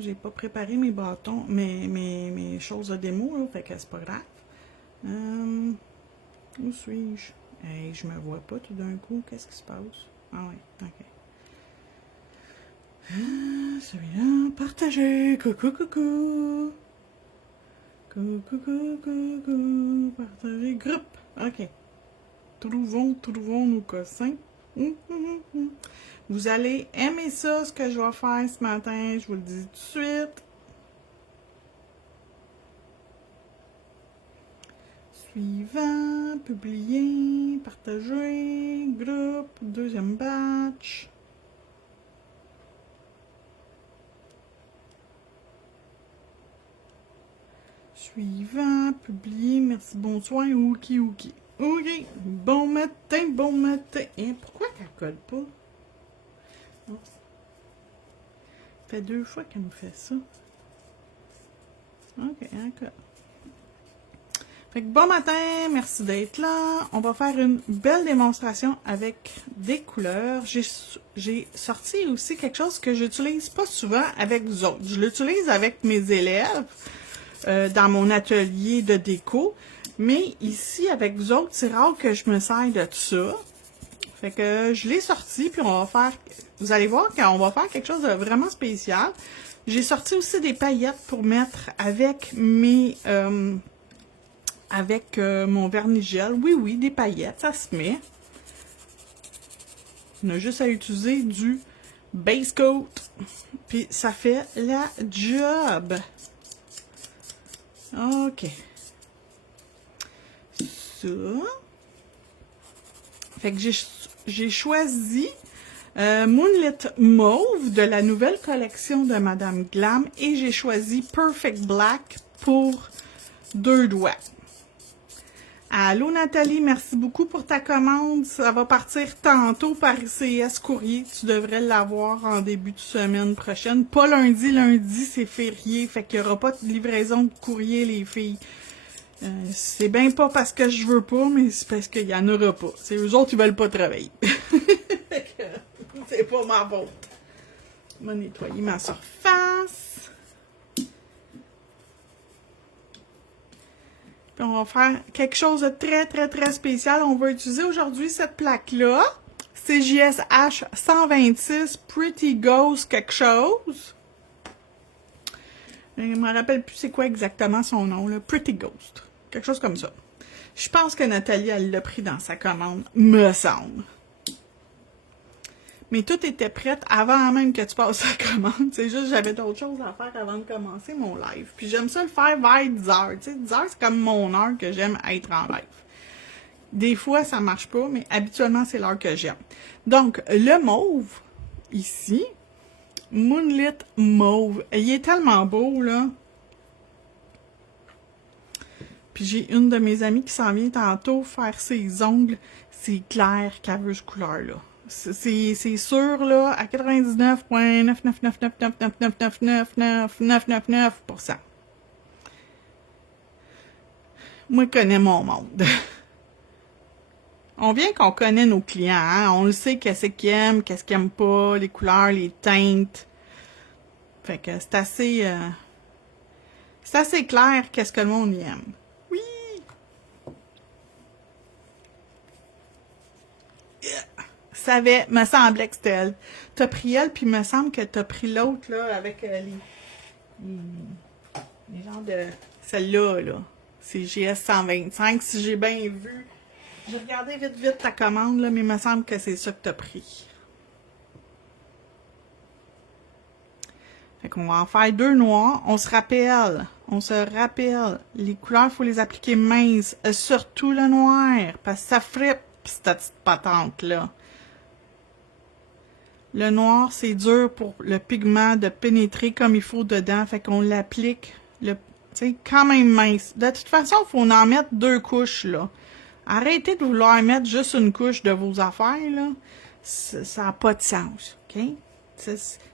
J'ai pas préparé mes bâtons, mes choses de démo, là, fait que c'est pas grave. Où suis-je? Hey, je me vois pas tout d'un coup. Qu'est-ce qui se passe? Ah oui, ok. Celui-là, partager. Coucou, coucou. Coucou, coucou, coucou. Partager. Groupe. Ok. Trouvons nos cossins. Vous allez aimer ça, ce que je vais faire ce matin. Je vous le dis tout de suite. Suivant, publier, partager, groupe, deuxième batch. Suivant, publier, merci, bonsoir, ok. Ok, bon matin, bon matin. Hein, pourquoi qu'elle colle pas? Oh. Ça fait 2 fois qu'elle nous fait ça. Ok, d'accord. Fait que bon matin, merci d'être là. On va faire une belle démonstration avec des couleurs. J'ai sorti aussi quelque chose que j'utilise pas souvent avec vous autres. Je l'utilise avec mes élèves dans mon atelier de déco. Mais ici, avec vous autres, c'est rare que je me sers de tout ça. Fait que je l'ai sorti, puis on va faire... Vous allez voir qu'on va faire quelque chose de vraiment spécial. J'ai sorti aussi des paillettes pour mettre avec mes... mon vernis gel. Oui, des paillettes, ça se met. On a juste à utiliser du base coat. Puis ça fait la job. OK. Ça. Fait que j'ai choisi Moonlit Mauve de la nouvelle collection de Madame Glam et j'ai choisi Perfect Black pour 2 doigts. Allô Nathalie, merci beaucoup pour ta commande. Ça va partir tantôt par ICS courrier. Tu devrais l'avoir en début de semaine prochaine. Pas lundi, lundi c'est férié, fait qu'il n'y aura pas de livraison de courrier les filles. C'est bien pas parce que je veux pas, mais c'est parce qu'il y en aura pas. C'est eux autres, ils veulent pas travailler. C'est pas ma faute. Je vais nettoyer ma surface. Puis on va faire quelque chose de très spécial. On va utiliser aujourd'hui cette plaque-là. CJSH 126 Pretty Ghost quelque chose. Je me rappelle plus c'est quoi exactement son nom, là. Pretty Ghost. Quelque chose comme ça. Je pense que Nathalie, elle l'a pris dans sa commande, me semble. Mais tout était prêt avant même que tu passes la commande. C'est juste j'avais d'autres choses à faire avant de commencer mon live. Puis j'aime ça le faire vers 10 heures. Tu sais, 10 heures, c'est comme mon heure que j'aime être en live. Des fois, ça marche pas, mais habituellement, c'est l'heure que j'aime. Donc, le mauve, ici, Moonlit Mauve. Il est tellement beau, là. Puis j'ai une de mes amies qui s'en vient tantôt faire ses ongles. C'est clair qu'elle veut ce couleur-là. C'est sûr, là, à 99,99999999999%. Moi, je connais mon monde. On vient qu'on connaît nos clients, hein? On le sait qu'est-ce qu'ils aiment, qu'est-ce qu'ils aiment pas, les couleurs, les teintes. Fait que c'est assez clair qu'est-ce que le monde y aime. Oui! Savais, me semblait que c'était elle. T'as pris elle, puis me semble que t'as pris l'autre, là, avec les genres de... Celle-là, là. C'est GS 125, si j'ai bien vu. J'ai regardé vite ta commande, là, mais il me semble que c'est ça que t'as pris. Fait qu'on va en faire 2 noirs. On se rappelle, les couleurs, il faut les appliquer minces, surtout le noir, parce que ça frippe, cette petite patente-là. Le noir, c'est dur pour le pigment de pénétrer comme il faut dedans, fait qu'on l'applique, quand même mince. De toute façon, il faut en mettre 2 couches, là. Arrêtez de vouloir mettre juste une couche de vos affaires, là. Ça n'a pas de sens, OK?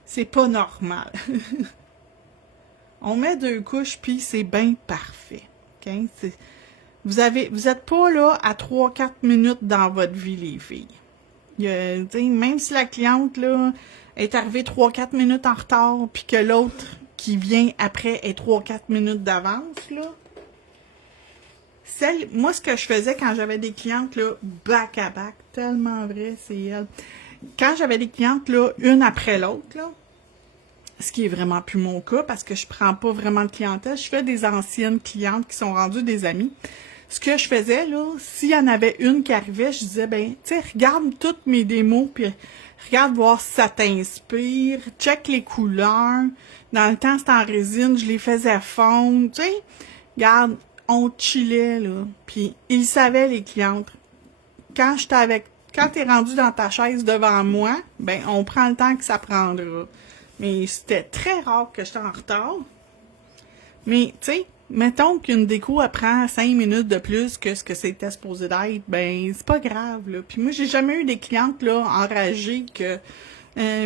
C'est pas normal. On met 2 couches, puis c'est bien parfait, OK? Vous êtes pas là à 3-4 minutes dans votre vie, les filles. Même si la cliente, là, est arrivé 3-4 minutes en retard, puis que l'autre qui vient après est 3-4 minutes d'avance, là. Moi, ce que je faisais quand j'avais des clientes, là, back à back, tellement vrai, c'est elle. Quand j'avais des clientes, là, une après l'autre, là, ce qui est vraiment plus mon cas, parce que je prends pas vraiment de clientèle, je fais des anciennes clientes qui sont rendues des amies. Ce que je faisais, là, s'il y en avait une qui arrivait, je disais, ben, tu sais, regarde toutes mes démos, puis regarde voir si ça t'inspire, check les couleurs. Dans le temps, c'était en résine, je les faisais fondre, tu sais. Regarde, on chillait, là. Puis, ils savaient, les clientes. Quand t'es rendu dans ta chaise devant moi, ben, on prend le temps que ça prendra. Mais c'était très rare que j'étais en retard. Mais, tu sais, mettons qu'une déco, elle prend 5 minutes de plus que ce que c'était supposé d'être, ben, c'est pas grave, là. Puis moi, j'ai jamais eu des clientes, là, enragées que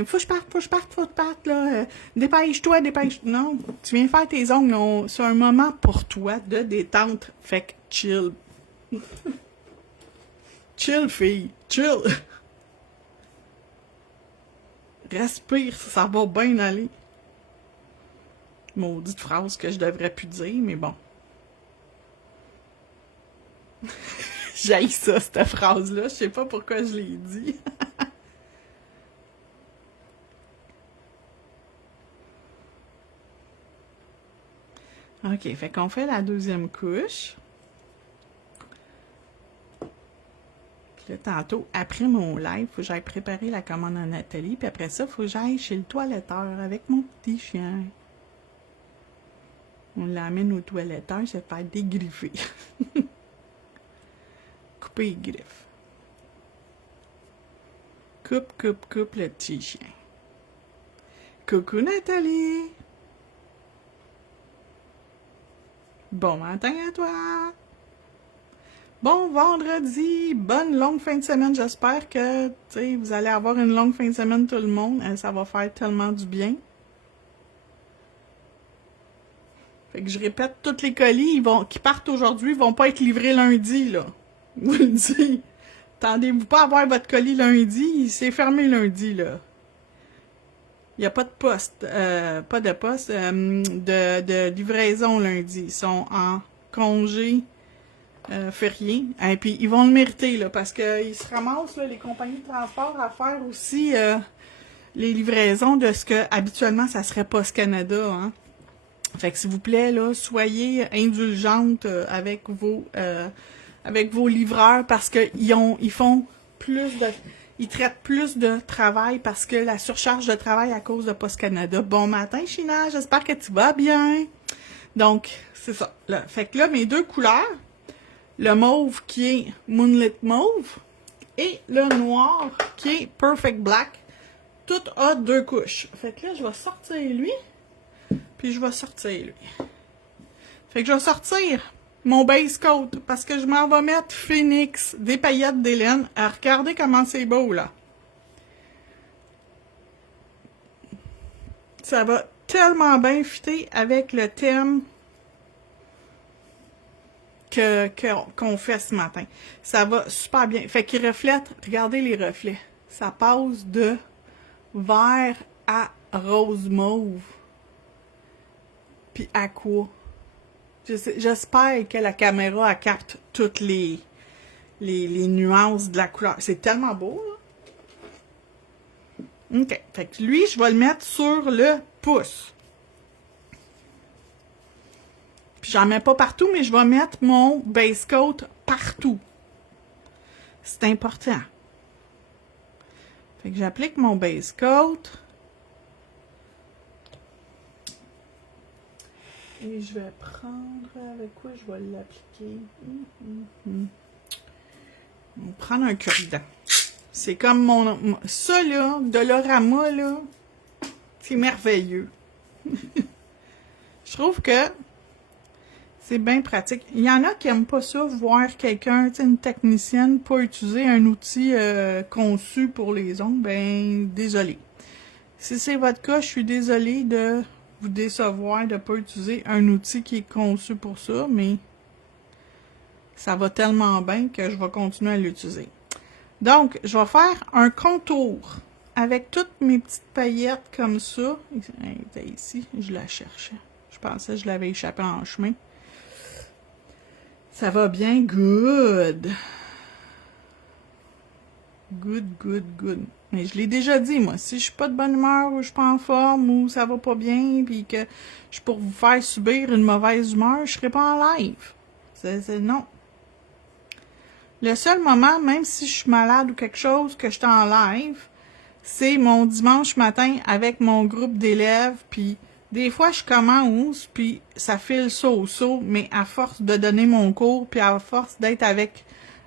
faut que je parte, là. Dépêche-toi. Non, tu viens faire tes ongles, c'est un moment pour toi de détente. Fait que chill. Chill, fille. Chill. Respire, ça va bien aller. Maudite phrase que je devrais plus dire, mais bon. J'haïs ça, cette phrase-là. Je sais pas pourquoi je l'ai dit. OK, fait qu'on fait la deuxième couche. Puis là, tantôt, après mon live, faut que j'aille préparer la commande à Nathalie. Puis après ça, faut que j'aille chez le toiletteur avec mon petit chien. On l'amène au toiletteur, je vais faire dégriffer. Couper les griffes. Coupe le petit chien. Coucou Nathalie! Bon matin à toi! Bon vendredi! Bonne longue fin de semaine. J'espère que vous allez avoir une longue fin de semaine tout le monde. Ça va faire tellement du bien. Fait que je répète, tous les colis qui partent aujourd'hui vont pas être livrés lundi, là. Je vous le dis. Attendez-vous pas à avoir votre colis lundi, c'est fermé lundi, là. Il n'y a pas de poste, de livraison lundi. Ils sont en congé férié. Et puis, ils vont le mériter, là, parce qu'ils se ramassent, là, les compagnies de transport, à faire aussi les livraisons de ce que, habituellement, ça serait Post Canada, hein. Fait que, s'il vous plaît, là, soyez indulgentes avec vos livreurs parce que ils font plus de... Ils traitent plus de travail parce que la surcharge de travail à cause de Post Canada. Bon matin, China, j'espère que tu vas bien. Donc, c'est ça. Là. Fait que là, mes deux couleurs, le mauve qui est Moonlit Mauve et le noir qui est Perfect Black, tout a 2 couches. Fait que là, je vais sortir lui, puis je vais sortir lui. Fait que je vais sortir mon base coat, parce que je m'en vais mettre Phoenix, des paillettes d'Hélène. Regardez comment c'est beau, là. Ça va tellement bien fitter avec le thème qu'on fait ce matin. Ça va super bien. Fait qu'il reflète, regardez les reflets. Ça passe de vert à rose mauve. Puis aqua. J'espère que la caméra elle capte toutes les nuances de la couleur. C'est tellement beau, là. OK. Fait que lui, je vais le mettre sur le pouce. Puis j'en mets pas partout, mais je vais mettre mon base coat partout. C'est important. Fait que j'applique mon base coat. Et je vais prendre... Avec quoi je vais l'appliquer? On va prendre un cure-dent. C'est comme ça, là, Dolorama, là, c'est merveilleux. Je trouve que c'est bien pratique. Il y en a qui n'aiment pas ça, voir quelqu'un, une technicienne, pas utiliser un outil conçu pour les ongles. Ben, désolé. Si c'est votre cas, je suis désolée de vous décevoir de ne pas utiliser un outil qui est conçu pour ça, mais ça va tellement bien que je vais continuer à l'utiliser. Donc, je vais faire un contour avec toutes mes petites paillettes comme ça. Elle était ici, je la cherchais. Je pensais que je l'avais échappé en chemin. Ça va bien, good. Good, good, good. Mais je l'ai déjà dit, moi, si je suis pas de bonne humeur, ou je suis pas en forme, ou ça va pas bien, puis que je suis pour vous faire subir une mauvaise humeur, je serai pas en live. Non. Le seul moment, même si je suis malade ou quelque chose, que je suis en live, c'est mon dimanche matin avec mon groupe d'élèves, puis des fois, je commence, puis ça file saut, mais à force de donner mon cours, puis à force d'être avec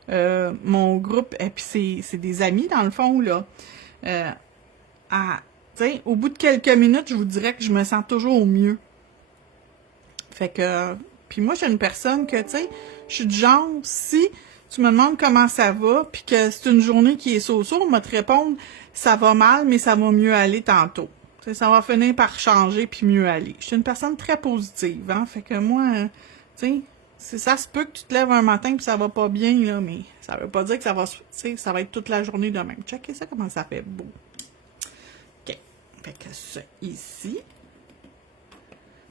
mon groupe, et puis c'est des amis, dans le fond, là, au bout de quelques minutes, je vous dirais que je me sens toujours mieux. Fait que, puis moi, j'ai une personne que, tu sais, je suis du genre, si tu me demandes comment ça va, puis que c'est une journée qui est so-so, on va te répondre, ça va mal, mais ça va mieux aller tantôt. T'sais, ça va finir par changer puis mieux aller. Je suis une personne très positive, hein, fait que moi, tu sais, ça se peut que tu te lèves un matin puis ça va pas bien, là, mais ça veut pas dire que ça va, ça va être toute la journée de même. Checkez ça, comment ça fait beau. OK. Fait que ça ici.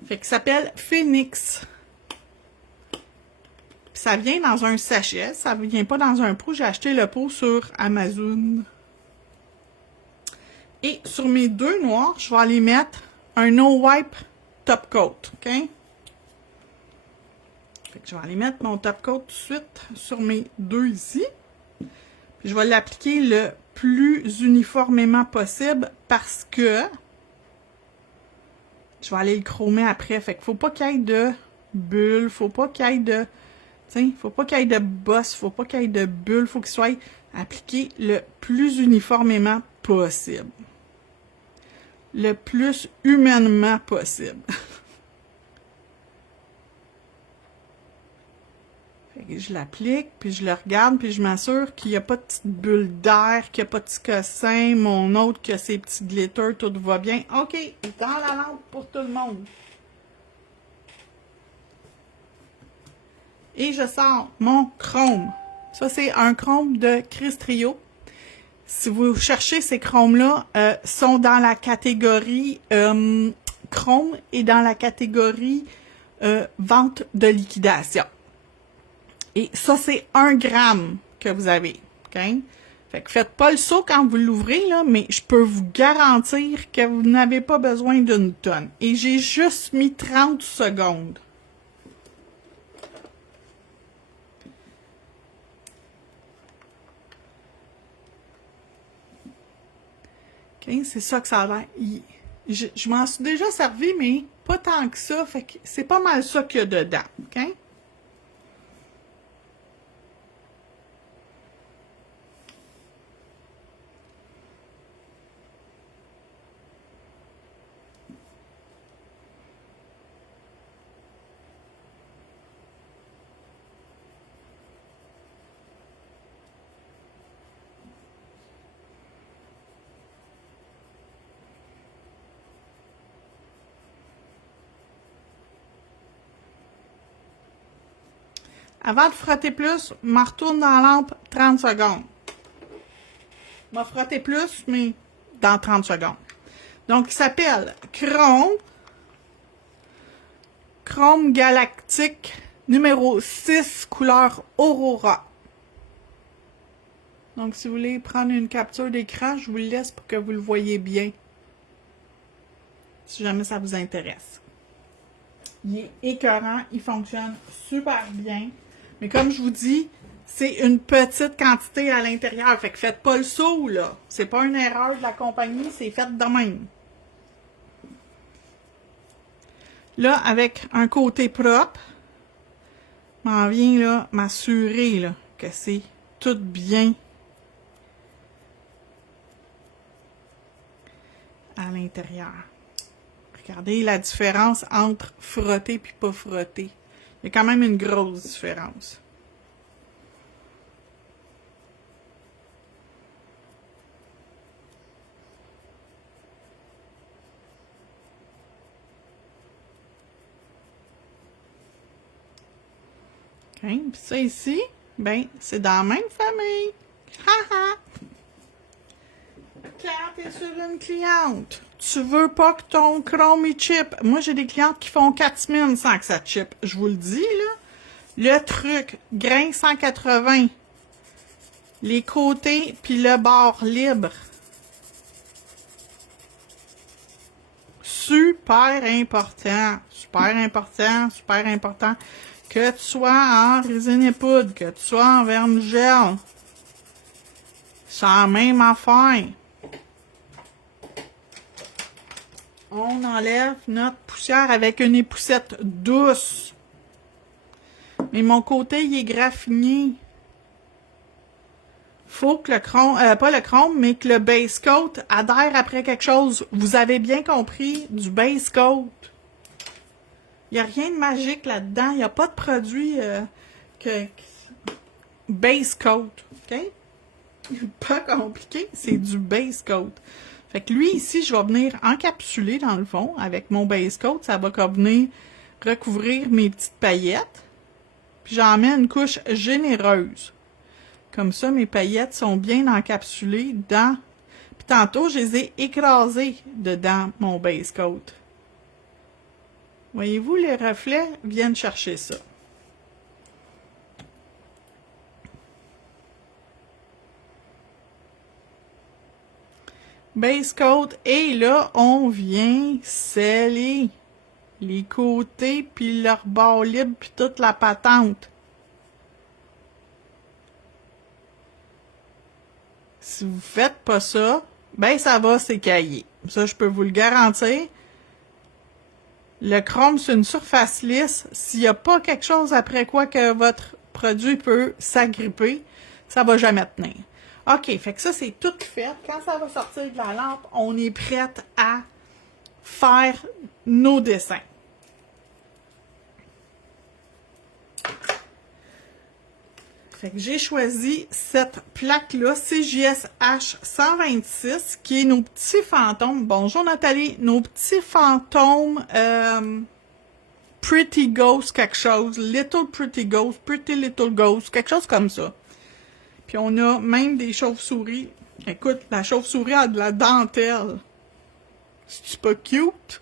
Fait que ça s'appelle Phoenix. Puis ça vient dans un sachet, ça vient pas dans un pot. J'ai acheté le pot sur Amazon. Et sur mes deux noirs, je vais aller mettre un No Wipe Top Coat, OK? Fait que je vais aller mettre mon top coat tout de suite sur mes deux ici. Puis je vais l'appliquer le plus uniformément possible parce que je vais aller le chromer après. Fait qu'il faut pas qu'il y ait de bulles, faut pas qu'il y ait de... T'sais, faut pas qu'il y ait de bosses, faut pas qu'il y ait de bulles, faut qu'il soit appliqué le plus uniformément possible. Le plus humainement possible. Fait que je l'applique, puis je le regarde, puis je m'assure qu'il n'y a pas de petite bulle d'air, qu'il n'y a pas de petit cossin, mon autre que ses petits glitters, tout va bien. OK, dans la lampe pour tout le monde. Et je sors mon chrome. Ça, c'est un chrome de Crystrio. Si vous cherchez ces chromes-là, sont dans la catégorie chrome et dans la catégorie vente de liquidation. Et ça, c'est 1 gramme que vous avez. OK? Fait que faites pas le saut quand vous l'ouvrez, là, mais je peux vous garantir que vous n'avez pas besoin d'une tonne. Et j'ai juste mis 30 secondes. Okay, c'est ça que ça a l'air. Je m'en suis déjà servi, mais pas tant que ça. Fait que c'est pas mal ça qu'il y a dedans. OK? Avant de frotter plus, je me retourne dans la lampe 30 secondes. Je vais frotter plus, mais dans 30 secondes. Donc, il s'appelle Chrome Galactique numéro 6, couleur Aurora. Donc, si vous voulez prendre une capture d'écran, je vous le laisse pour que vous le voyez bien. Si jamais ça vous intéresse. Il est écœurant, il fonctionne super bien. Mais comme je vous dis, c'est une petite quantité à l'intérieur. Fait que faites pas le saut, là. C'est pas une erreur de la compagnie, c'est fait de même. Là, avec un côté propre, m'en vient là m'assurer là, que c'est tout bien à l'intérieur. Regardez la différence entre frotter puis pas frotter. Il y a quand même une grosse différence. OK, puis ça ici, ben, c'est dans la même famille. Ha ha! Quand t'es sur une cliente, tu veux pas que ton chrome il chip. Moi, j'ai des clientes qui font 4 semaines sans que ça chip. Je vous le dis, là. Le truc, grain 180. Les côtés, puis le bord libre. Super important. Super important, super important. Que tu sois en résine et poudre, que tu sois en vernis gel. C'est la même affaire. On enlève notre poussière avec une époussette douce. Mais mon côté, il est graffiné. Faut que le chrome, pas le chrome, mais que le base coat adhère après quelque chose. Vous avez bien compris, du base coat. Il n'y a rien de magique là-dedans. Il n'y a pas de produit base coat. OK? Pas compliqué, c'est du base coat. Fait que lui, ici, je vais venir encapsuler dans le fond avec mon base coat. Ça va comme venir recouvrir mes petites paillettes. Puis j'en mets une couche généreuse. Comme ça, mes paillettes sont bien encapsulées dans... Puis tantôt, je les ai écrasées dedans mon base coat. Voyez-vous, les reflets viennent chercher ça. Base coat. Et là, on vient sceller les côtés, puis leur bord libre, puis toute la patente. Si vous faites pas ça, ben ça va s'écailler. Ça, je peux vous le garantir. Le chrome, c'est une surface lisse. S'il n'y a pas quelque chose après quoi que votre produit peut s'agripper, ça va jamais tenir. OK, fait que ça, c'est tout fait. Quand ça va sortir de la lampe, on est prête à faire nos dessins. Fait que j'ai choisi cette plaque-là, CJS H126, qui est nos petits fantômes. Bonjour Nathalie, nos petits fantômes Pretty Ghost quelque chose, Little Pretty Ghost, Pretty Little Ghost, quelque chose comme ça. Puis on a même des chauves-souris. Écoute, la chauve-souris a de la dentelle. C'est pas cute?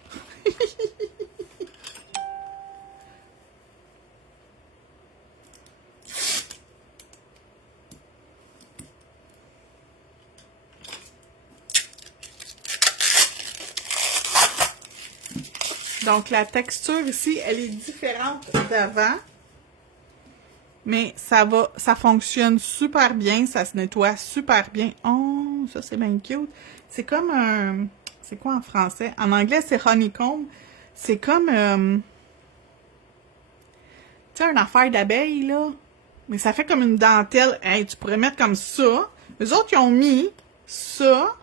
Donc, la texture ici, elle est différente d'avant. Mais ça fonctionne super bien. Ça se nettoie super bien. Oh, ça, c'est bien cute. C'est comme un... C'est quoi en français? En anglais, c'est honeycomb. C'est comme... tu sais, une affaire d'abeille, là. Mais ça fait comme une dentelle. Hey, tu pourrais mettre comme ça. Les autres, ils ont mis ça.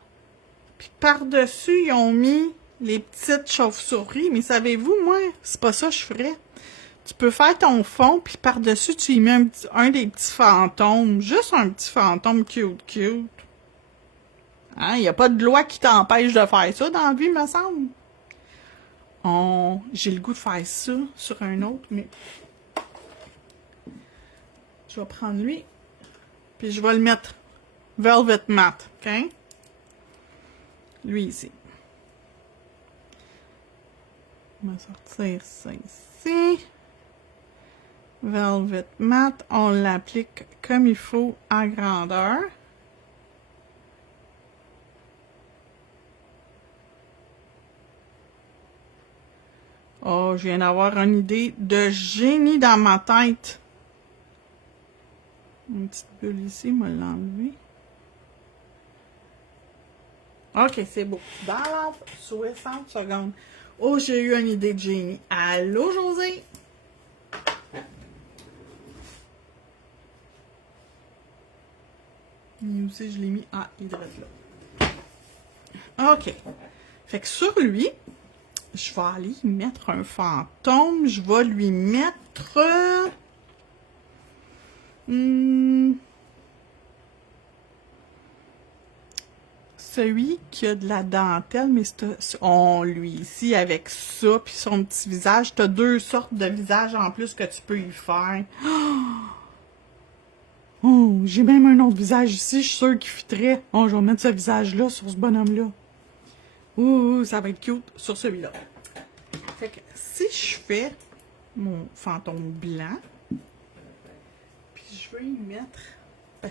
Puis par-dessus, ils ont mis les petites chauves-souris. Mais savez-vous, moi, c'est pas ça que je ferais. Tu peux faire ton fond, puis par-dessus, tu y mets un des petits fantômes. Juste un petit fantôme cute. Hein? Il n'y a pas de loi qui t'empêche de faire ça dans la vie, me semble. J'ai le goût de faire ça sur un autre, mais... Je vais prendre lui, puis je vais le mettre Velvet Matte, OK? Lui ici. On va sortir ça ici. Velvet Matte, on l'applique comme il faut en grandeur. Oh, je viens d'avoir une idée de génie dans ma tête. Une petite bulle ici, on va l'enlever. OK, c'est beau. Dans la lampe, 60 secondes. Oh, j'ai eu une idée de génie. Allô, José? Lui aussi, je l'ai mis. Ah, il devrait être là. OK. Fait que sur lui, je vais aller y mettre un fantôme. Je vais lui mettre... celui qui a de la dentelle, mais lui ici avec ça, puis son petit visage. Tu as deux sortes de visages en plus que tu peux y faire. Oh, j'ai même un autre visage ici, je suis sûre qu'il fitterait. Oh, je vais mettre ce visage-là sur ce bonhomme-là. Ouh, ça va être cute sur celui-là. Fait que si je fais mon fantôme blanc, puis je vais y mettre... ben,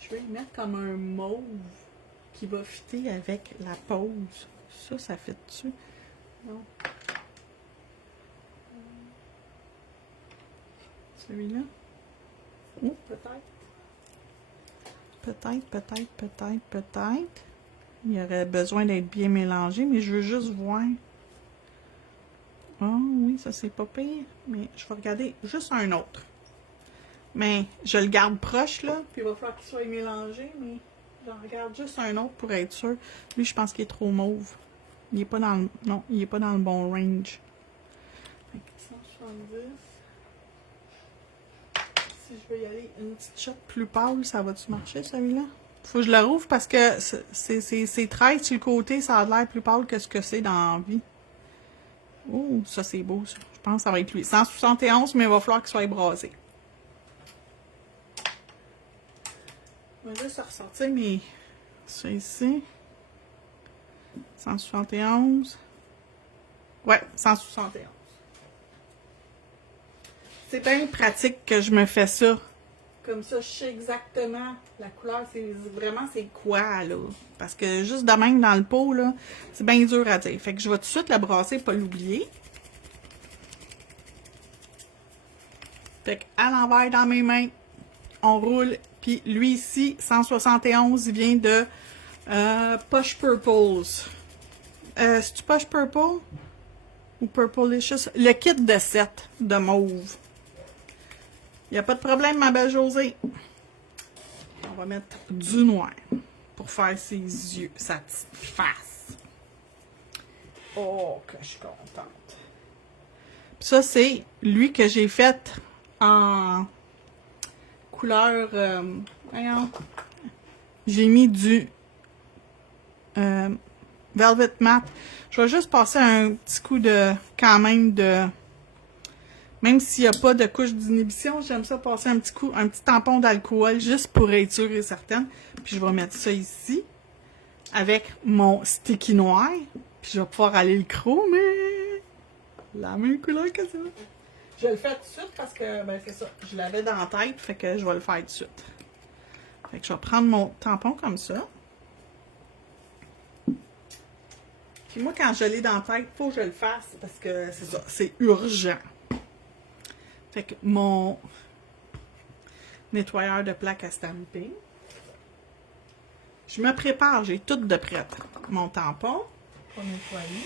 je vais y mettre comme un mauve qui va fitter avec la pose. Ça fait dessus. Non. Celui-là. Oh, peut-être. Peut-être. Il aurait besoin d'être bien mélangé, mais je veux juste voir. Ah oui, ça c'est pas pire. Mais je vais regarder juste un autre. Mais je le garde proche, là. Puis il va falloir qu'il soit mélangé, mais j'en regarde juste un autre pour être sûr. Lui, je pense qu'il est trop mauve. Il est pas dans le... Non, il est pas dans le bon range. Fait que 170. Si je veux y aller une petite shot plus pâle, ça va-tu marcher, celui-là? Faut que je le rouvre parce que c'est 13 sur le côté, ça a l'air plus pâle que ce que c'est dans la vie. Oh, ça c'est beau, ça. Je pense que ça va être lui. 171, mais il va falloir qu'il soit brasé. Je vais juste ressortir mes... ça ici. 171. Ouais, 171. C'est bien pratique que je me fais ça. Comme ça, je sais exactement la couleur. C'est vraiment c'est quoi, là. Parce que juste de même dans le pot, là, c'est bien dur à dire. Fait que je vais tout de suite le brasser, pas l'oublier. Fait qu'à l'envers dans mes mains, on roule. Puis lui ici, 171, il vient de Posh Purples. C'est-tu Posh Purple? Ou Purplicious? Le kit de 7 de mauve. Il n'y a pas de problème, ma belle Josée. On va mettre du noir pour faire ses yeux, sa petite face. Oh, que je suis contente. Puis ça, c'est lui que j'ai fait en couleur... voyons. J'ai mis du Velvet Matte. Je vais juste passer un petit coup de... quand même de... Même s'il n'y a pas de couche d'inhibition, j'aime ça passer un petit tampon d'alcool juste pour être sûre et certaine. Puis je vais mettre ça ici avec mon sticky noir. Puis je vais pouvoir aller le chromer. La même couleur que ça. Je le fais tout de suite parce que, ben c'est ça, je l'avais dans la tête, fait que je vais le faire tout de suite. Fait que je vais prendre mon tampon comme ça. Puis moi, quand je l'ai dans la tête, il faut que je le fasse parce que c'est ça, c'est urgent. Fait que mon nettoyeur de plaques à stamper. Je me prépare, j'ai tout de prête. Mon tampon pour nettoyer.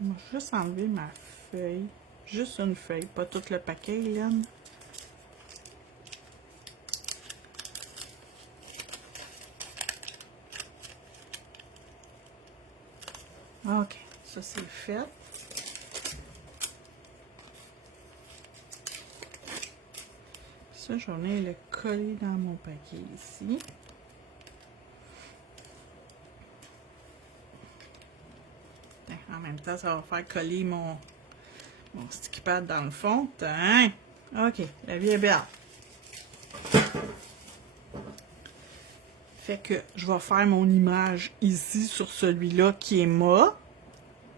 Je vais juste enlever ma feuille. Juste une feuille, pas tout le paquet, Hélène. Ok, ça c'est fait. Ça, j'en ai le coller dans mon paquet ici. En même temps, ça va faire coller mon sticky pad dans le fond. Hein? Ok, la vie est belle. Fait que je vais faire mon image ici sur celui-là qui est mat.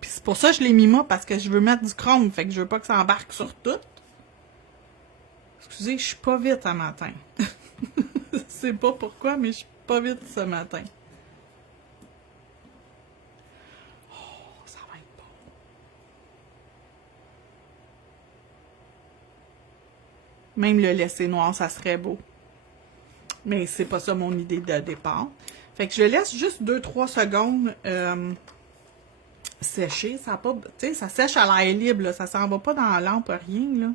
Puis c'est pour ça que je l'ai mis mat parce que je veux mettre du chrome. Fait que je veux pas que ça embarque sur tout. Excusez, je suis pas vite un matin. Je sais pas pourquoi, mais je suis pas vite ce matin. Oh, ça va être beau. Même le laisser noir, ça serait beau. Mais c'est pas ça mon idée de départ. Fait que je laisse juste 2-3 secondes sécher. Ça a pas, tu sais, ça sèche à l'air libre, là. Ça s'en va pas dans la lampe, rien, là.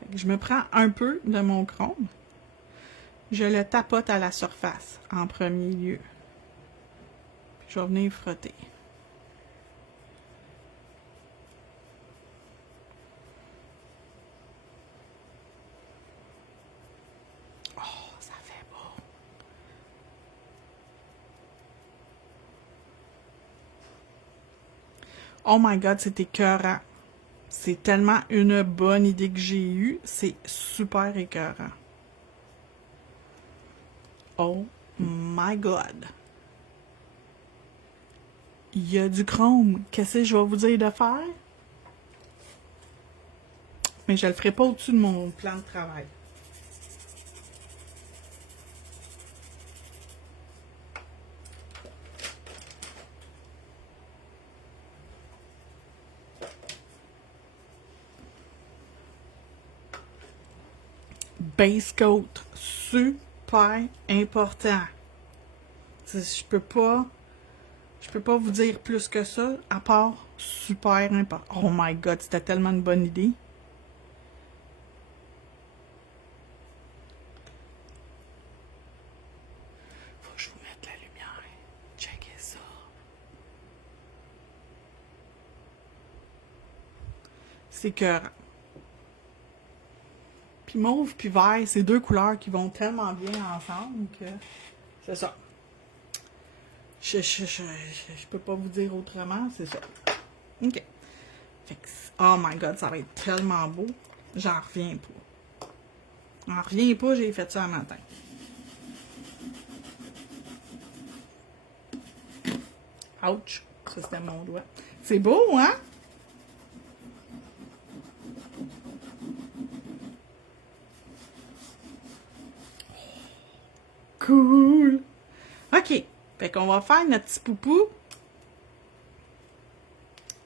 Fait que je me prends un peu de mon chrome. Je le tapote à la surface en premier lieu. Puis je vais venir frotter. Oh my god, c'est écœurant. C'est tellement une bonne idée que j'ai eue. C'est super écœurant. Oh my god. Il y a du chrome. Qu'est-ce que je vais vous dire de faire? Mais je le ferai pas au-dessus de mon plan de travail. Base coat, super important. Je peux pas vous dire plus que ça, à part super important. Oh my god, c'était tellement une bonne idée. Faut que je vous mette la lumière. Checkez ça. C'est écœurant. Puis mauve puis vert, c'est deux couleurs qui vont tellement bien ensemble que c'est ça. Je peux pas vous dire autrement, c'est ça. OK. Fait que, oh my god, ça va être tellement beau. J'en reviens pas. J'en reviens pas, j'ai fait ça un matin. Ouch! Ça, c'était mon doigt. C'est beau, hein? Cool! OK. Fait qu'on va faire notre petit poupou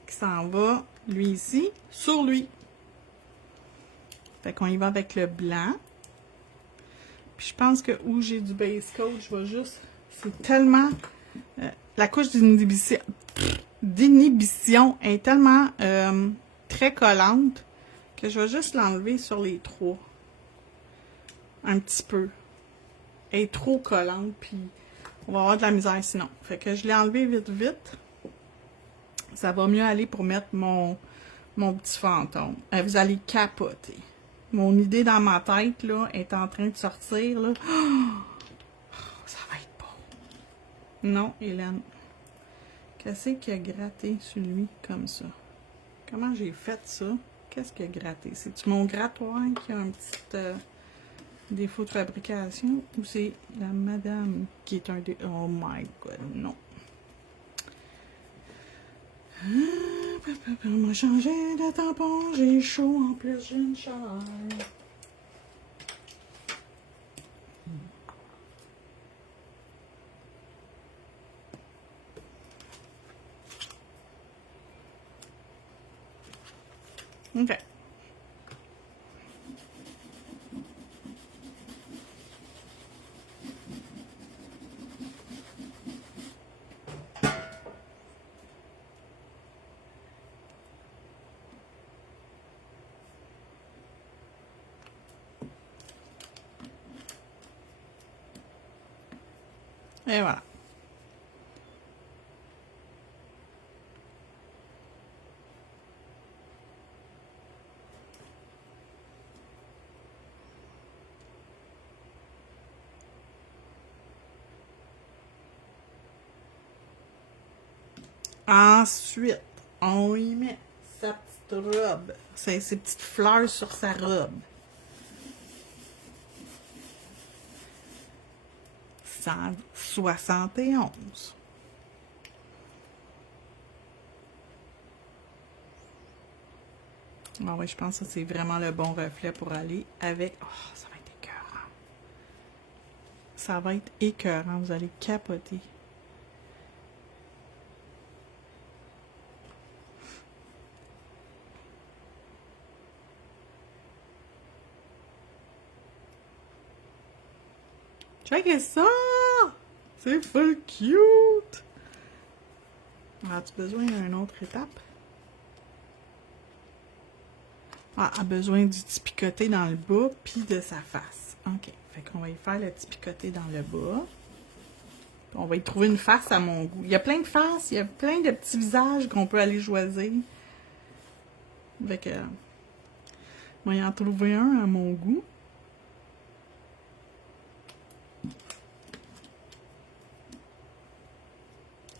qui s'en va, lui ici, sur lui. Fait qu'on y va avec le blanc. Puis je pense que où j'ai du base coat, je vais juste... C'est tellement... la couche d'inhibition est tellement très collante que je vais juste l'enlever sur les trois. Un petit peu. Elle est trop collante, puis on va avoir de la misère sinon. Fait que je l'ai enlevé vite, vite. Ça va mieux aller pour mettre mon petit fantôme. Vous allez capoter. Mon idée dans ma tête, là, est en train de sortir, là. Oh, ça va être beau. Non, Hélène. Qu'est-ce qui a gratté sur lui comme ça? Comment j'ai fait ça? Qu'est-ce qui a gratté? C'est-tu mon grattoir qui a un petit défaut de fabrication? Ou c'est la madame qui est un dé... Oh my god, non. On m'a changé de tampon, j'ai chaud, en plus j'ai une chaleur. OK. Et voilà. Ensuite, on y met sa petite robe. Ses petites fleurs sur sa robe. 171. Ah oui, je pense que c'est vraiment le bon reflet pour aller avec... Oh, ça va être écœurant. Ça va être écœurant. Vous allez capoter. Checkez ça! C'est full cute! As-tu besoin d'une autre étape? Ah, a besoin du petit picoté dans le bas, puis de sa face. OK. Fait qu'on va y faire le petit picoté dans le bas. Puis on va y trouver une face à mon goût. Il y a plein de faces, il y a plein de petits visages qu'on peut aller choisir. Fait que... on va y en trouver un à mon goût.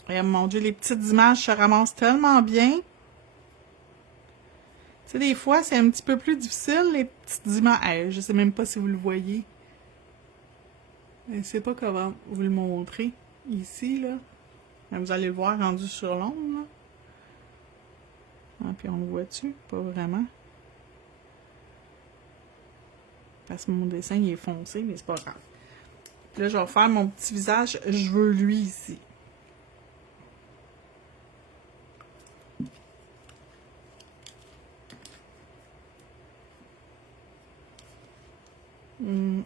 Et mon Dieu, les petites images se ramassent tellement bien. Tu sais, des fois, c'est un petit peu plus difficile, les petites images. Hey, je sais même pas si vous le voyez. Je sais pas comment vous le montrer. Ici, là. Vous allez le voir rendu sur l'ombre, là. Ah, puis on le voit-tu? Pas vraiment. Parce que mon dessin, il est foncé, mais c'est pas grave. Là, je vais faire mon petit visage. Je veux lui ici. Hmm.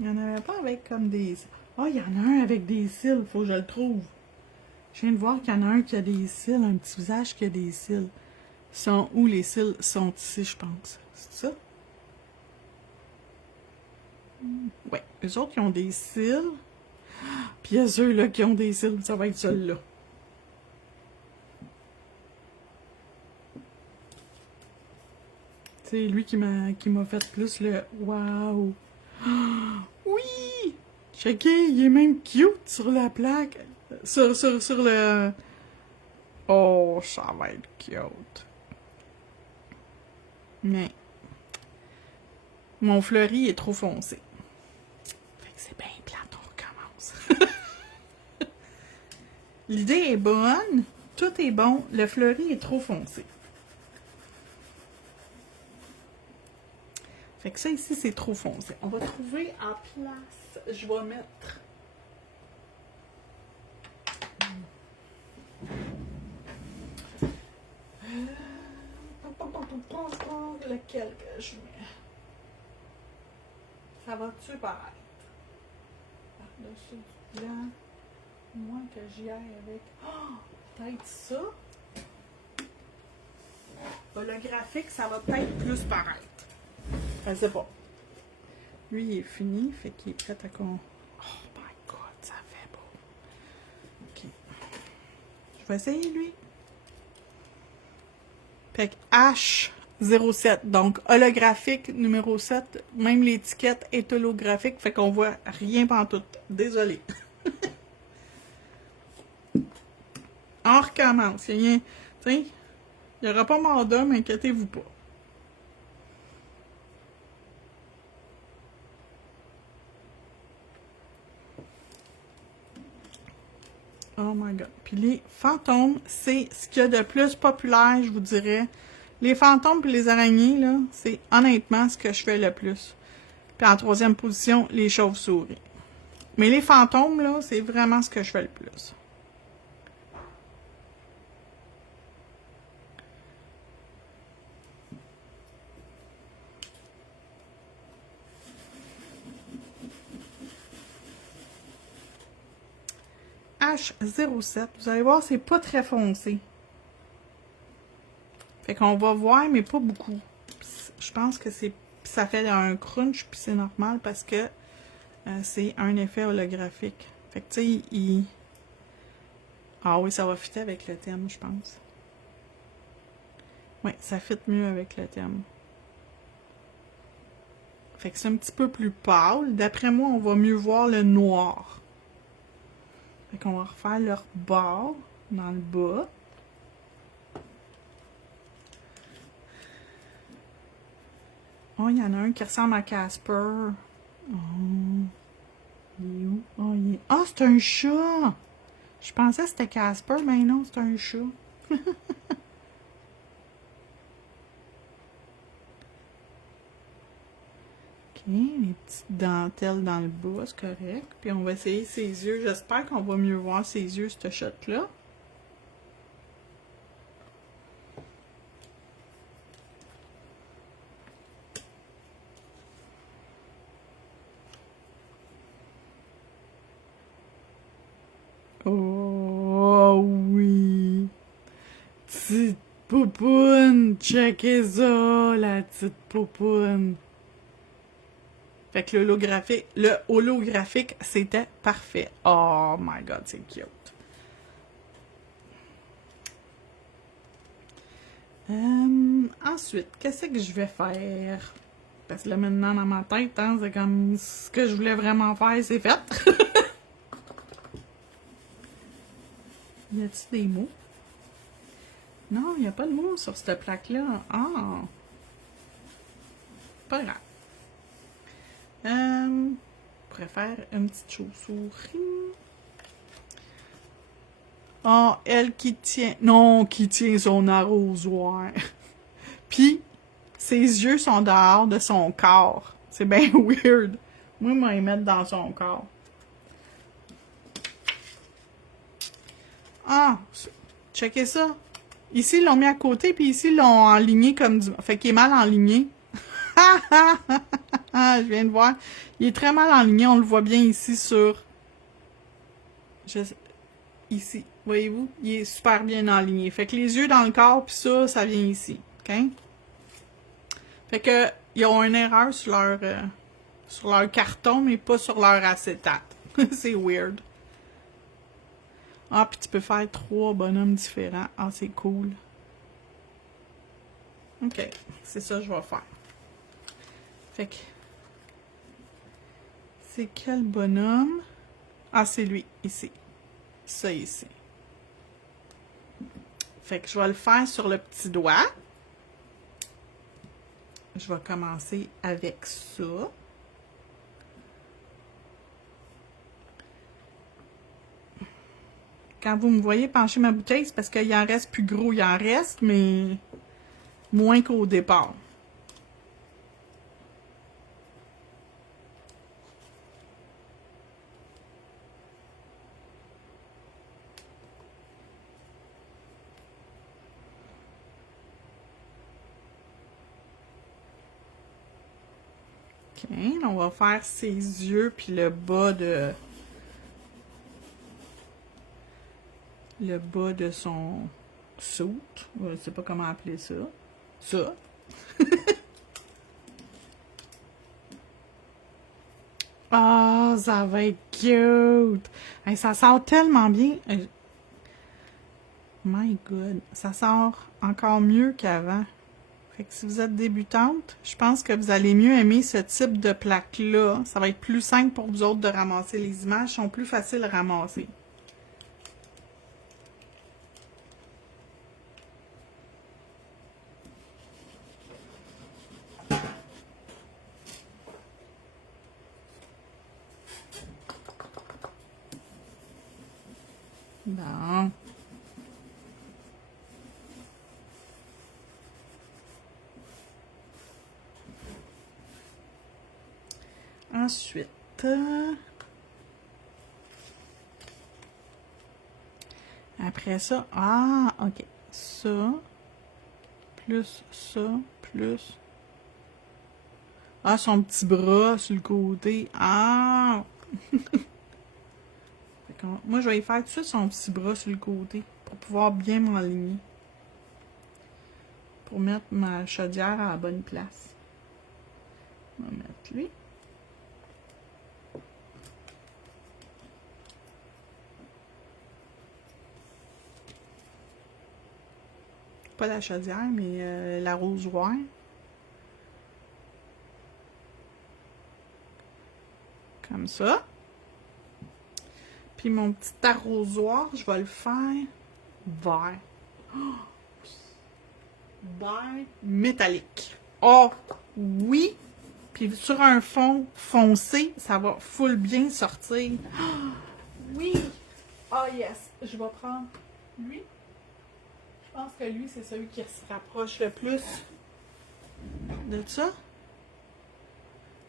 Il y en avait pas avec comme des... Ah, il y en a un avec des cils. Faut que je le trouve. Je viens de voir qu'il y en a un qui a des cils. Un petit visage qui a des cils. Sont où les cils? Sont ici, je pense. C'est ça? Ouais. Eux autres, qui ont des cils. Puis il y a ceux-là qui ont des cils. Ça va être celui-là. C'est lui qui m'a fait plus le waouh. Oui! Checkez, il est même cute sur la plaque. Sur le. Oh, ça va être cute. Mais. Mon fleuri est trop foncé. Fait que c'est bien plate, on recommence. L'idée est bonne. Tout est bon. Le fleuri est trop foncé. Fait que ça ici, c'est trop foncé. On va trouver en place. Je vais mettre. Lequel que je mets? Ça va-tu paraître? Par-dessus du blanc. Moi que j'y aille avec. Oh! Peut-être ça. Holographique, ça va peut-être plus paraître. Je sais pas. Lui, il est fini, fait qu'il est prêt à con. Oh my god, ça fait beau. Ok. Je vais essayer lui. Fait que H07, donc holographique numéro 7. Même l'étiquette est holographique, fait qu'on voit rien pantoute. Désolé. On recommence. Il n'y aura pas mort d'homme, inquiétez-vous pas. Oh my god. Puis les fantômes, c'est ce qu'il y a de plus populaire, je vous dirais. Les fantômes et les araignées, là, c'est honnêtement ce que je fais le plus. Puis en troisième position, les chauves-souris. Mais les fantômes, là, c'est vraiment ce que je fais le plus. H07, vous allez voir, c'est pas très foncé. Fait qu'on va voir, mais pas beaucoup. Je pense que ça fait un crunch, puis c'est normal parce que c'est un effet holographique. Fait que tu sais, ah oui, ça va fitter avec le thème, je pense. Oui, ça fit mieux avec le thème. Fait que c'est un petit peu plus pâle. D'après moi, on va mieux voir le noir. Fait qu'on va refaire leur bord dans le bas. Oh, il y en a un qui ressemble à Casper. Oh, il est où? Oh, il est... Ah, c'est un chat! Je pensais que c'était Casper, mais non, c'est un chat. Ok, les petites dentelles dans le bas, c'est correct. Puis on va essayer ses yeux. J'espère qu'on va mieux voir ses yeux, ce shot-là. Oh oui! petite poupoune! Checkez ça, la petite poupoune! Fait que le holographique, c'était parfait. Oh my god, c'est cute. Ensuite, qu'est-ce que je vais faire? Parce que là, maintenant, dans ma tête, hein, c'est comme ce que je voulais vraiment faire, c'est fait. Y a-t-il des mots? Non, il n'y a pas de mots sur cette plaque-là. Ah! Pas grave. Je pourrais faire une petite chauve-souris. Ah, elle qui tient... Non, qui tient son arrosoir. Puis, ses yeux sont dehors de son corps. C'est bien weird. Moi, je vais les mettre dans son corps. Ah, checkez ça. Ici, ils l'ont mis à côté, puis ici, ils l'ont enligné comme du... Fait qu'il est mal enligné. Je viens de voir. Il est très mal enligné. On le voit bien ici sur... Ici. Voyez-vous? Il est super bien enligné. Fait que les yeux dans le corps, puis ça vient ici. OK? Fait que, ils ont une erreur sur leur carton, mais pas sur leur acétate. C'est weird. Ah, puis tu peux faire 3 bonhommes différents. Ah, c'est cool. OK. C'est ça que je vais faire. Fait que... C'est quel bonhomme? Ah, c'est lui, ici. Ça, ici. Fait que je vais le faire sur le petit doigt. Je vais commencer avec ça. Quand vous me voyez pencher ma bouteille, c'est parce qu'il en reste plus gros. Il en reste, mais moins qu'au départ. OK, on va faire ses yeux puis le bas de... Le bas de son suit. Je sais pas comment appeler ça. Ça. Ah, ça va être cute! Hey, ça sort tellement bien. My God. Ça sort encore mieux qu'avant. Fait que si vous êtes débutante, je pense que vous allez mieux aimer ce type de plaque-là. Ça va être plus simple pour vous autres de ramasser les images. Elles sont plus faciles à ramasser. Bon. Ensuite, après ça, ah, ok, ça, plus ça, plus, ah, son petit bras sur le côté, ah, moi je vais y faire tout de suite son petit bras sur le côté, pour pouvoir bien m'enligner, pour mettre ma chaudière à la bonne place. On va mettre lui. Pas la chaudière, mais l'arrosoir. Comme ça. Puis mon petit arrosoir, je vais le faire vert. Oh, vert métallique. Oh, oui! Puis sur un fond foncé, ça va full bien sortir. Oh, oui! Oh yes! Je vais prendre lui. Je pense que lui, c'est celui qui se rapproche le plus de ça.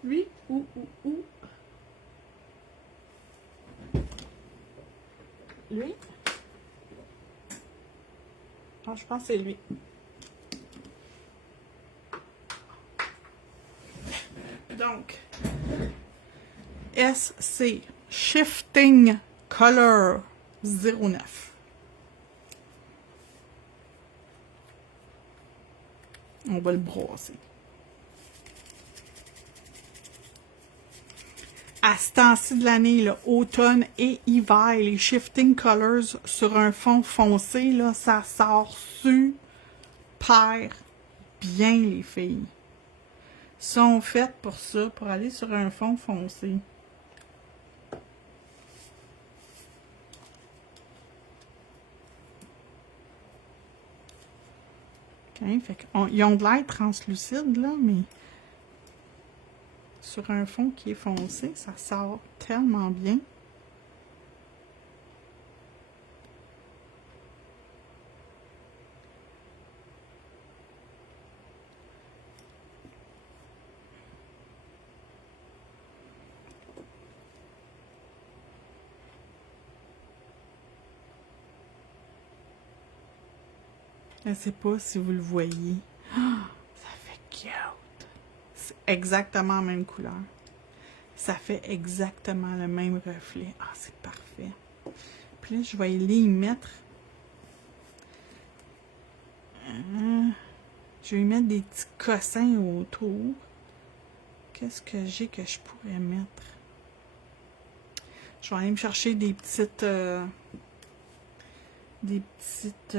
Lui, ou. Lui. Ah, je pense que c'est lui. Donc, SC Shifting Color 09. On va le brasser. À ce temps-ci de l'année, là, automne et hiver, les shifting colors sur un fond foncé, là, ça sort super bien, les filles. Sont faites pour ça, pour aller sur un fond foncé. Okay, fait ils ont de l'air translucide, là, mais sur un fond qui est foncé, ça sort tellement bien. Je ne sais pas si vous le voyez. Ça fait cute. C'est exactement la même couleur. Ça fait exactement le même reflet. Ah, c'est parfait. Puis là, je vais aller y mettre... je vais y mettre des petits cossins autour. Qu'est-ce que j'ai que je pourrais mettre? Je vais aller me chercher des petites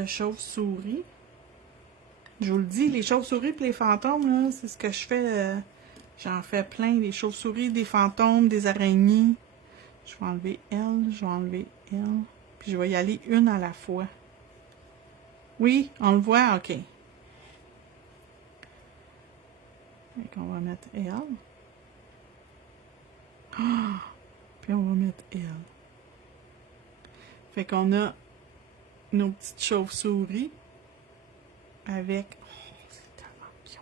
chauves-souris. Je vous le dis, les chauves-souris et les fantômes, là, c'est ce que je fais. J'en fais plein, des chauves-souris, des fantômes, des araignées. Je vais enlever elle, je vais enlever elle. Puis je vais y aller une à la fois. Oui, on le voit? OK. Et qu'on va mettre elle. Ah! Puis on va mettre elle. Fait qu'on a nos petites chauves-souris avec... Oh, c'est tellement cute.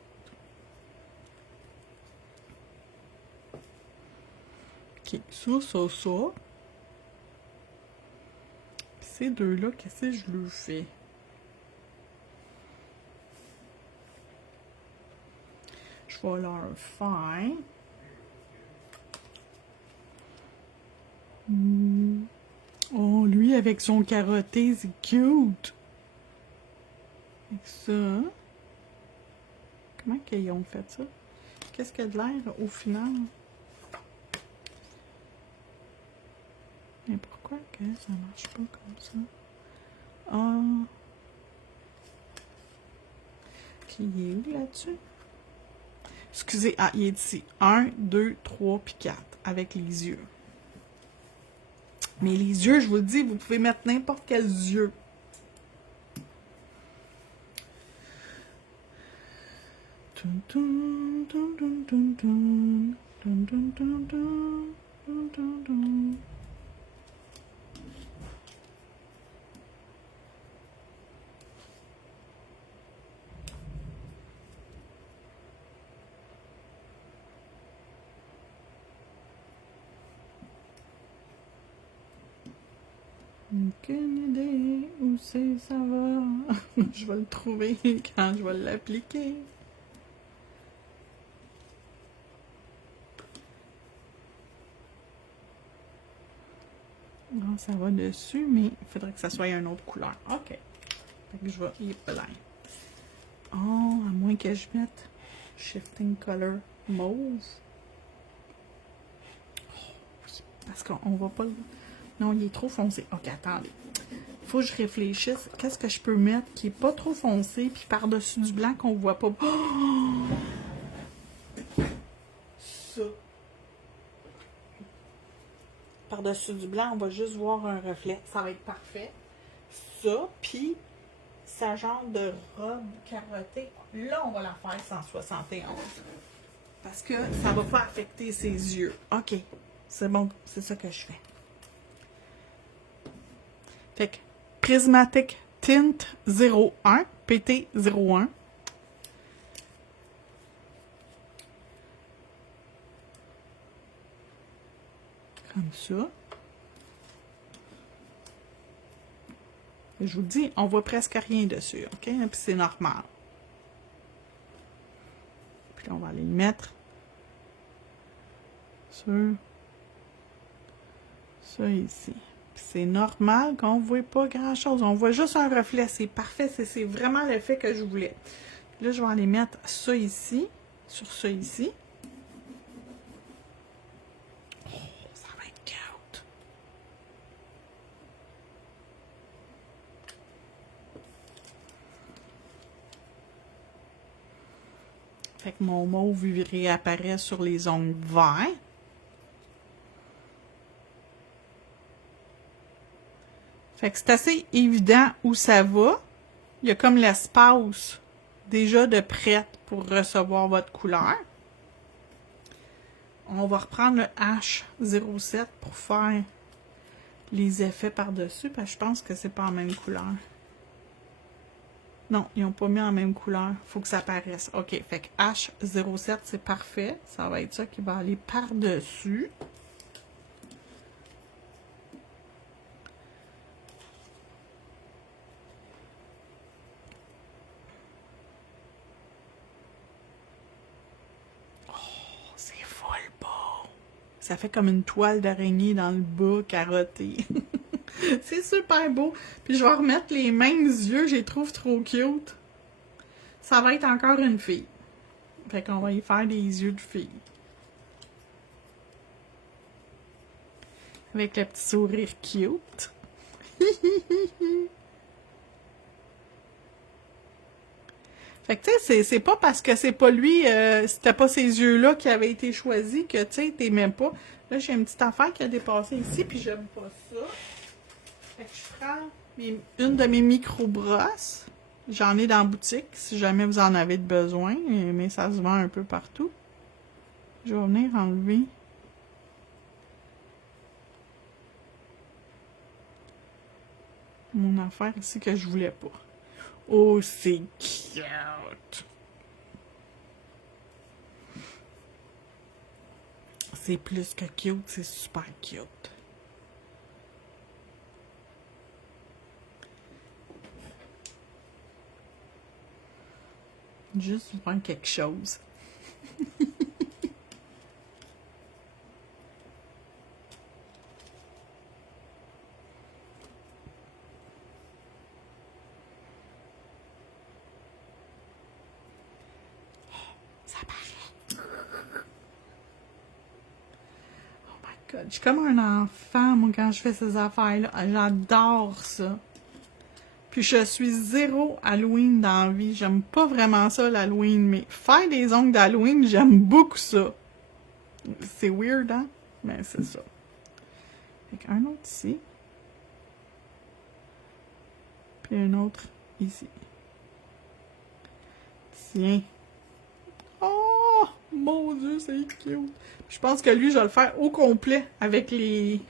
OK, ça. Puis ces deux-là, qu'est-ce que je leur fais? Je vais leur faire... Oh, lui avec son carotté, c'est cute! Avec ça. Comment qu'ils ont fait ça? Qu'est-ce qu'il y a de l'air au final? Mais pourquoi que ça marche pas comme ça? Ah! Ok, il est où là-dessus? Excusez, ah, il est ici. 1, 2, 3, puis 4, avec les yeux. Mais les yeux, je vous le dis, vous pouvez mettre n'importe quels yeux. Aucune idée où c'est ça va. Je vais le trouver quand je vais l'appliquer. Non, ça va dessus, mais il faudrait que ça soit une autre couleur. OK. Fait que je vais y plein. Oh, à moins que je mette Shifting Color Mauve. Oh, oui, parce qu'on va pas... Non, il est trop foncé. OK, attendez. Faut que je réfléchisse. Qu'est-ce que je peux mettre qui est pas trop foncé, puis par-dessus du blanc qu'on voit pas. Oh! Ça. Par-dessus du blanc, on va juste voir un reflet. Ça va être parfait. Ça, puis sa genre de robe carottée. Là, on va la faire 171. Parce que ça va pas affecter ses yeux. OK. C'est bon. C'est ça que je fais. Fait que Prismatic Tint 01, PT 01. Comme ça. Et je vous dis, on voit presque rien dessus, OK? Puis c'est normal. Puis là, on va aller le mettre sur ça ici. C'est normal qu'on ne voit pas grand-chose. On voit juste un reflet. C'est parfait. C'est vraiment l'effet que je voulais. Là, je vais aller mettre ça ici, sur ça ici. Oh, ça va être cute. Fait que mon mauve il réapparaît sur les ongles verts. Fait que c'est assez évident où ça va. Il y a comme l'espace déjà de prête pour recevoir votre couleur. On va reprendre le H07 pour faire les effets par-dessus, parce que je pense que c'est pas en même couleur. Non, ils n'ont pas mis en même couleur. Il faut que ça apparaisse. OK, fait que H07, c'est parfait. Ça va être ça qui va aller par-dessus. C'est full beau. Ça fait comme une toile d'araignée dans le bas carotté. C'est super beau. Puis je vais remettre les mêmes yeux, je les trouve trop cute. Ça va être encore une fille. Fait qu'on va y faire des yeux de fille. Avec le petit sourire cute. Fait que tu sais, c'est pas parce que c'est pas lui, c'était pas ces yeux-là qui avaient été choisis que tu sais, t'aimais pas. Là, j'ai une petite affaire qui a dépassé ici, puis j'aime pas ça. Fait que je prends une de mes micro-brosses. J'en ai dans la boutique, si jamais vous en avez besoin, mais ça se vend un peu partout. Je vais venir enlever mon affaire ici que je voulais pas. Oh, c'est cute! C'est plus que cute, c'est super cute. Juste voir quelque chose. Ça paraît. Oh my god. Je suis comme un enfant, moi, quand je fais ces affaires-là. J'adore ça. Puis je suis zéro Halloween dans la vie. J'aime pas vraiment ça, l'Halloween. Mais faire des ongles d'Halloween, j'aime beaucoup ça. C'est weird, hein? Mais c'est ça. Fait qu'un autre ici. Puis un autre ici. Tiens. Oh! Mon Dieu, c'est cute! Puis je pense que lui, je vais le faire au complet avec les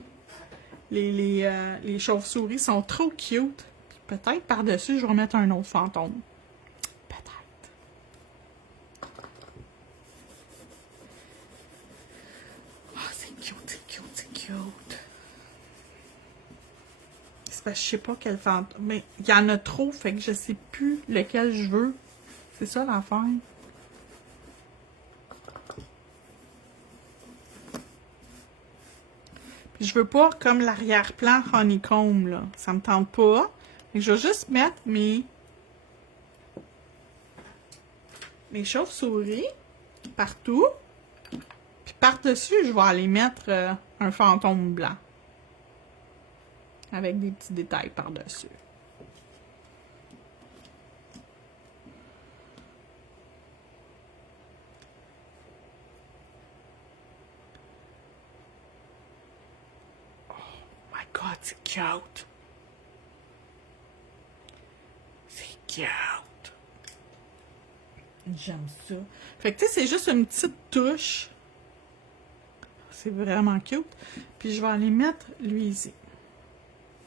chauves-souris. Ils sont trop cute. Puis peut-être par-dessus, je vais remettre un autre fantôme. Peut-être. Oh, c'est cute, c'est cute, c'est cute. C'est parce que je sais pas quel fantôme. Mais il y en a trop, fait que je sais plus lequel je veux. C'est ça l'affaire. Puis je veux pas comme l'arrière-plan honeycomb, là. Ça me tente pas. Et je vais juste mettre mes chauves-souris partout. Puis par-dessus, je vais aller mettre un fantôme blanc. Avec des petits détails par-dessus. Oh my god, c'est cute! C'est cute! J'aime ça. Fait que tu sais, c'est juste une petite touche. C'est vraiment cute. Puis je vais aller mettre lui ici.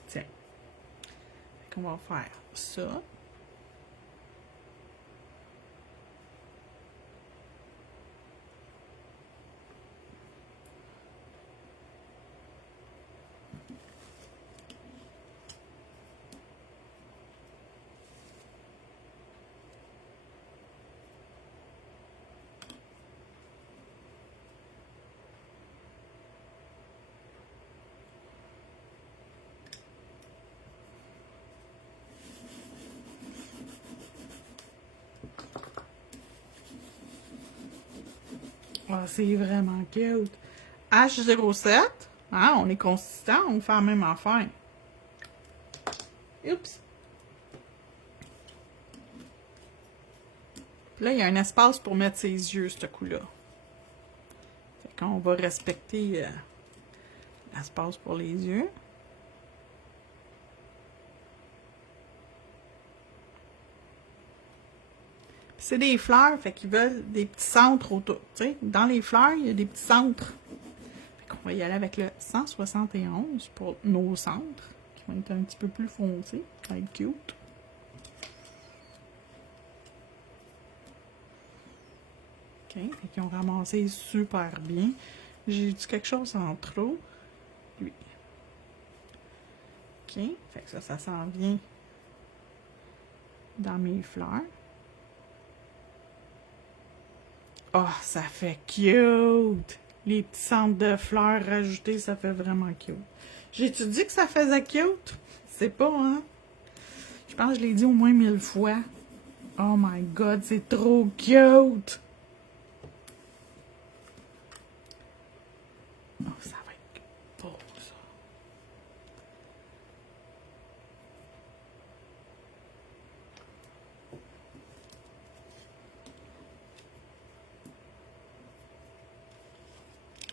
Tiens. Fait qu'on va faire ça. c'est vraiment cute. H07. Ah, on est consistant, on fait la même affaire. Oups. Là, il y a un espace pour mettre ses yeux, ce coup-là. Fait qu'on va respecter l'espace pour les yeux. C'est des fleurs, fait qu'ils veulent des petits centres autour. Tu sais, dans les fleurs, il y a des petits centres. Fait qu'on va y aller avec le 171 pour nos centres, qui vont être un petit peu plus foncés. Ça va être cute. OK, fait qu'ils ont ramassé super bien. J'ai dit quelque chose en trop. Lui. OK, fait que ça s'en vient dans mes fleurs. Oh, ça fait cute! Les petits centres de fleurs rajoutés, ça fait vraiment cute. J'ai-tu dit que ça faisait cute? C'est pas, hein? Je pense que je l'ai dit au moins 1000 fois. Oh my god, c'est trop cute! Oh, ça va être beau, ça.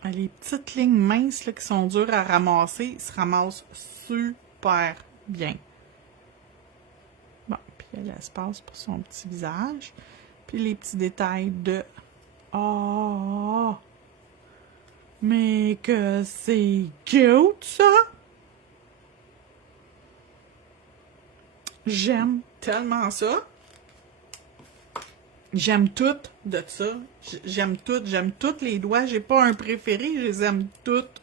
Ah, les petites lignes minces là, qui sont dures à ramasser, ils se ramassent super bien. Bon, puis il y a l'espace pour son petit visage. Puis les petits détails de... Oh! Mais que c'est cute, ça! J'aime tellement ça. J'aime tout de ça. J'aime tous les doigts. J'ai pas un préféré, je les aime toutes.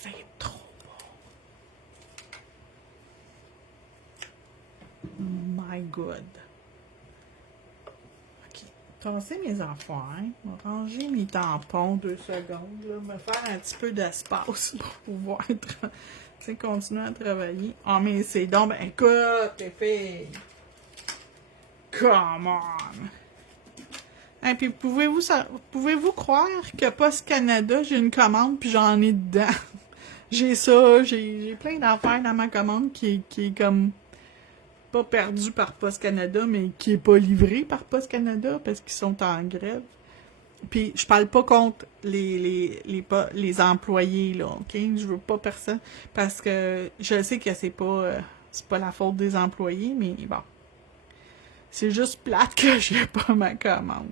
C'est trop beau. My God. OK. Tasser mes affaires. Je vais ranger mes tampons 2 secondes. Là, me faire un petit peu d'espace pour pouvoir continuer à travailler. Ah, oh, mais c'est donc... Ben, écoute, les filles. Come on. Et puis, pouvez-vous croire que Post Canada, j'ai une commande puis j'en ai dedans? J'ai ça, j'ai plein d'affaires dans ma commande qui est comme pas perdu par Post Canada, mais qui est pas livré par Post Canada parce qu'ils sont en grève. Puis je parle pas contre les employés, là, OK? Je veux pas personne parce que je sais que c'est pas la faute des employés, mais bon. C'est juste plate que j'ai pas ma commande.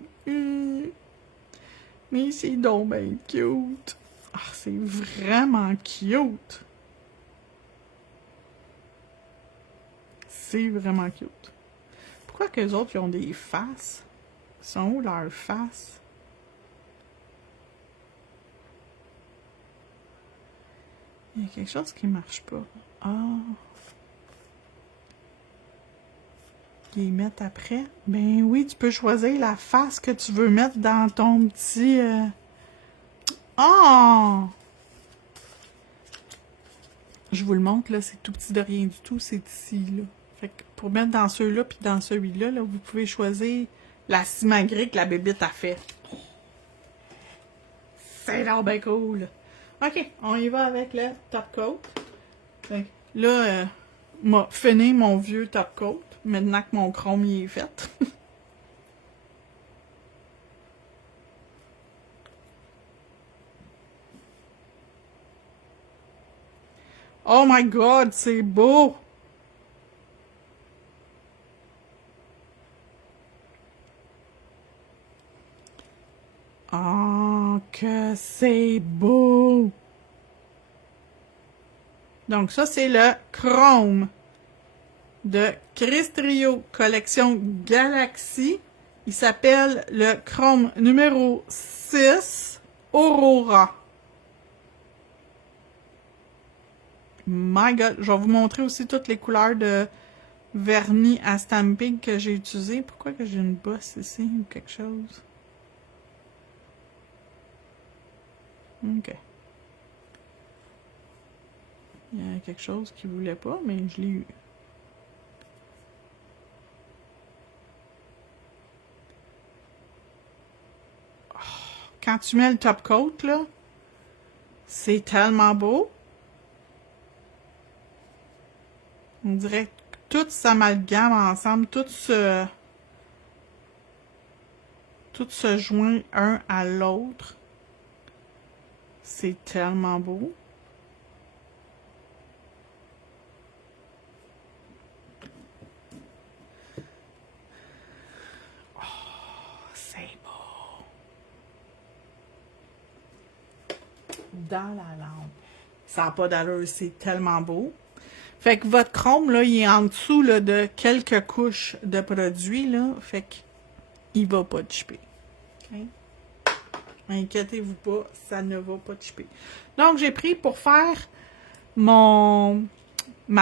Mais c'est donc ben cute. Ah, c'est vraiment cute. C'est vraiment cute. Pourquoi que les autres ils ont des faces? Ils sont où leurs faces? Il y a quelque chose qui marche pas. Ah. Les mettre après? Ben oui, tu peux choisir la face que tu veux mettre dans ton petit... Oh! Je vous le montre, là, c'est tout petit de rien du tout, c'est ici, là. Fait que pour mettre dans ceux-là puis dans celui-là, là, vous pouvez choisir la simagrée que la bébite a fait. C'est là ben cool! OK, on y va avec le top coat. Fait que là, m'a fini mon vieux top coat. Maintenant que mon chrome y est fait. Oh my god, c'est beau! Oh, que c'est beau! Donc ça, c'est le chrome de Crystrio Collection Galaxy. Il s'appelle le chrome numéro 6 Aurora. My God! Je vais vous montrer aussi toutes les couleurs de vernis à stamping que j'ai utilisé. Pourquoi que j'ai une bosse ici ou quelque chose? OK. Il y a quelque chose qui voulait pas, mais je l'ai eu. Oh, quand tu mets le top coat, là, c'est tellement beau. On dirait que tout s'amalgame ensemble, tout se joint un à l'autre. C'est tellement beau. Oh, c'est beau. Dans la lampe. Ça n'a pas d'allure, c'est tellement beau. Fait que votre chrome, là, il est en dessous là, de quelques couches de produit, là. Fait que il va pas chipper. Okay? Inquiétez-vous pas, ça ne va pas chipper. Donc, j'ai pris pour faire ma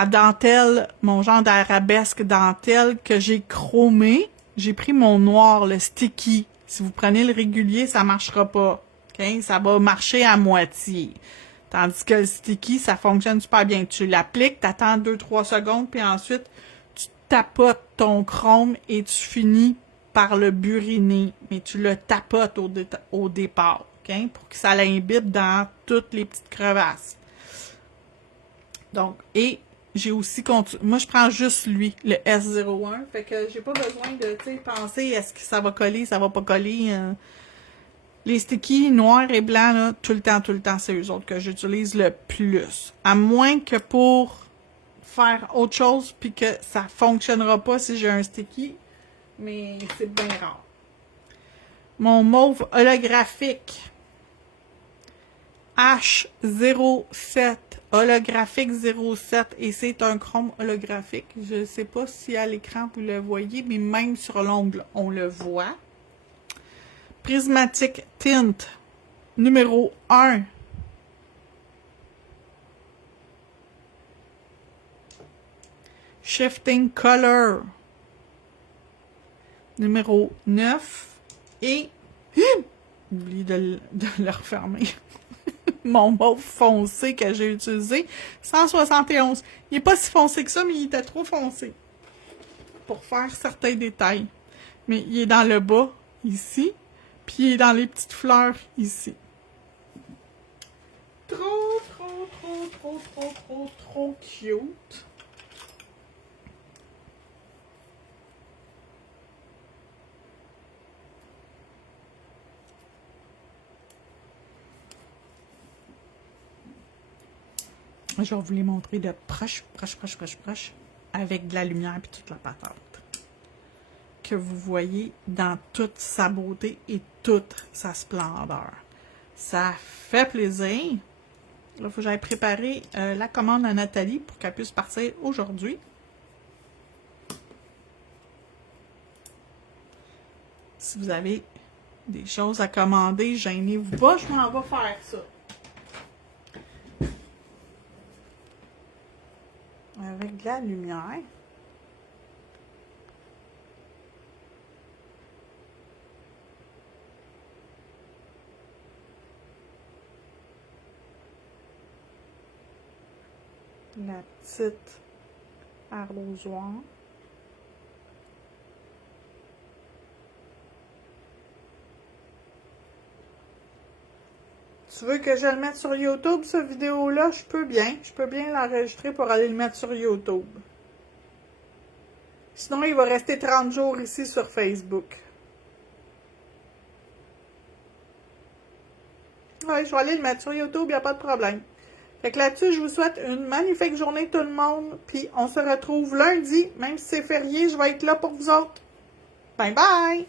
dentelle, mon genre d'arabesque dentelle que j'ai chromé. J'ai pris mon noir, le sticky. Si vous prenez le régulier, ça marchera pas. Okay? Ça va marcher à moitié. Tandis que le sticky, ça fonctionne super bien. Tu l'appliques, tu attends 2-3 secondes, puis ensuite, tu tapotes ton chrome et tu finis par le buriner. Mais tu le tapotes au départ, okay? Pour que ça l'imbibe dans toutes les petites crevasses. Donc, et j'ai aussi continué. Moi, je prends juste lui, le S01. Fait que j'ai pas besoin de penser est-ce que ça va coller, ça va pas coller. Les stickies noirs et blancs, là, tout le temps, c'est eux autres que j'utilise le plus. À moins que pour faire autre chose, puis que ça fonctionnera pas si j'ai un sticky, mais c'est bien rare. Mon mauve holographique H07, holographique 07, et c'est un chrome holographique. Je sais pas si à l'écran vous le voyez, mais même sur l'ongle, on le voit. Prismatic Tint numéro 1. Shifting Color numéro 9. Et oublie de le refermer. Mon mauve foncé que j'ai utilisé, 171. Il n'est pas si foncé que ça, mais il était trop foncé pour faire certains détails. Mais il est dans le bas, ici. Puis il est dans les petites fleurs ici. Trop cute. Je vais vous les montrer de proche, avec de la lumière et toute la patente. Que vous voyez dans toute sa beauté et toute sa splendeur. Ça fait plaisir. Là, il faut que j'aille préparer la commande à Nathalie pour qu'elle puisse partir aujourd'hui. Si vous avez des choses à commander, gênez-vous pas, je m'en vais faire ça. Avec de la lumière. La petite arrosoir. Tu veux que je le mette sur YouTube, cette vidéo-là? Je peux bien. Je peux bien l'enregistrer pour aller le mettre sur YouTube. Sinon, il va rester 30 jours ici sur Facebook. Oui, je vais aller le mettre sur YouTube, il n'y a pas de problème. Fait que là-dessus, je vous souhaite une magnifique journée tout le monde. Puis on se retrouve lundi. Même si c'est férié, je vais être là pour vous autres. Bye bye!